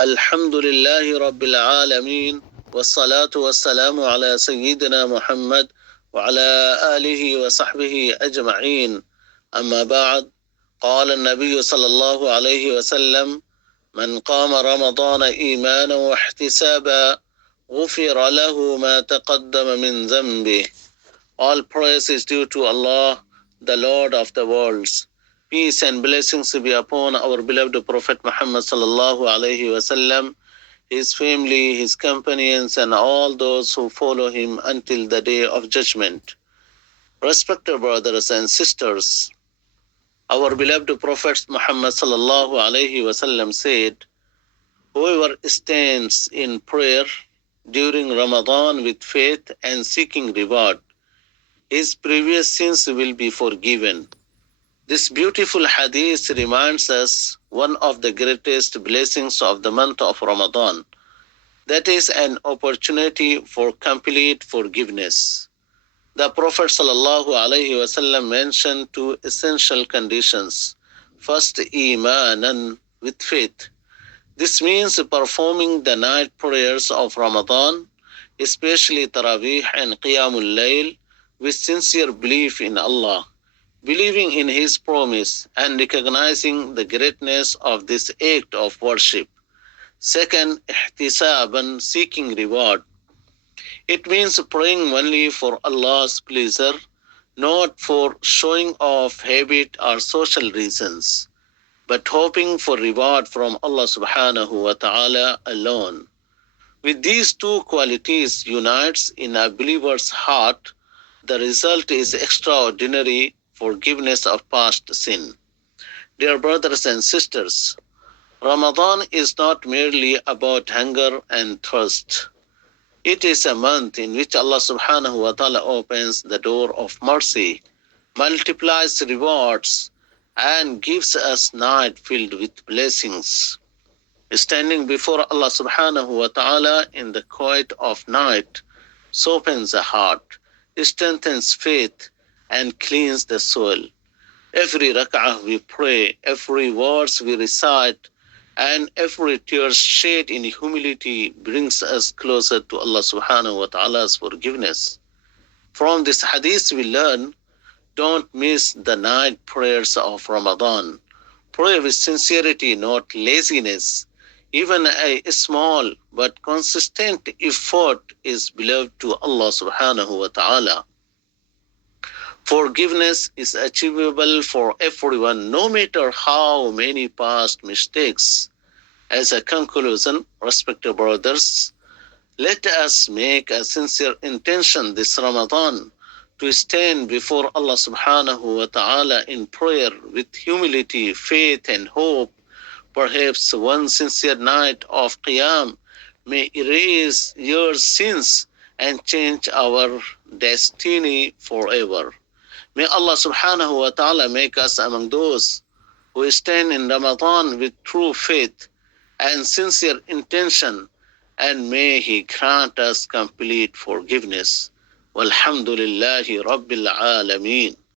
الحمد لله رب العالمين والصلاة والسلام على سيدنا محمد وعلى آله وصحبه أجمعين. أما بعد، قال النبي صلى الله عليه وسلم: من قام رمضان إيمانا واحتسابا غفر له ما تقدم من ذنبه. All praise is due to Allah, the Lord of the worlds. Peace and blessings be upon our beloved Prophet Muhammad sallallahu alaihi wasallam, his family, his companions, and all those who follow him until the day of judgment. Respected brothers and sisters, our beloved Prophet Muhammad sallallahu alaihi wasallam said, "Whoever stands in prayer during Ramadan with faith and seeking reward, his previous sins will be forgiven." This beautiful hadith reminds us one of the greatest blessings of the month of Ramadan. That is an opportunity for complete forgiveness. The Prophet ﷺ mentioned two essential conditions. First, imanan, with faith. This means performing the night prayers of Ramadan, especially Taraweeh and Qiyamul Layl, with sincere belief in Allah, believing in His promise and recognizing the greatness of this act of worship. Second, ihtisaban, seeking reward. It means praying only for Allah's pleasure, not for showing off habit or social reasons, but hoping for reward from Allah subhanahu wa ta'ala alone. With these two qualities unites in a believer's heart, the result is extraordinary forgiveness of past sin. Dear brothers and sisters, Ramadan is not merely about hunger and thirst. It is a month in which Allah subhanahu wa ta'ala opens the door of mercy, multiplies rewards, and gives us night filled with blessings. Standing before Allah subhanahu wa ta'ala in the quiet of night softens the heart, strengthens faith, and cleans the soul. Every rak'ah we pray, every words we recite, and every tear shed in humility brings us closer to Allah subhanahu wa ta'ala's forgiveness. From this hadith we learn, don't miss the night prayers of Ramadan. Pray with sincerity, not laziness. Even a small but consistent effort is beloved to Allah subhanahu wa ta'ala. Forgiveness is achievable for everyone, no matter how many past mistakes. As a conclusion, respected brothers, let us make a sincere intention this Ramadan to stand before Allah subhanahu wa ta'ala in prayer with humility, faith, and hope. Perhaps one sincere night of Qiyam may erase your sins and change our destiny forever. May Allah subhanahu wa ta'ala make us among those who stand in Ramadan with true faith and sincere intention, and may He grant us complete forgiveness. Walhamdulillahi Rabbil Alameen.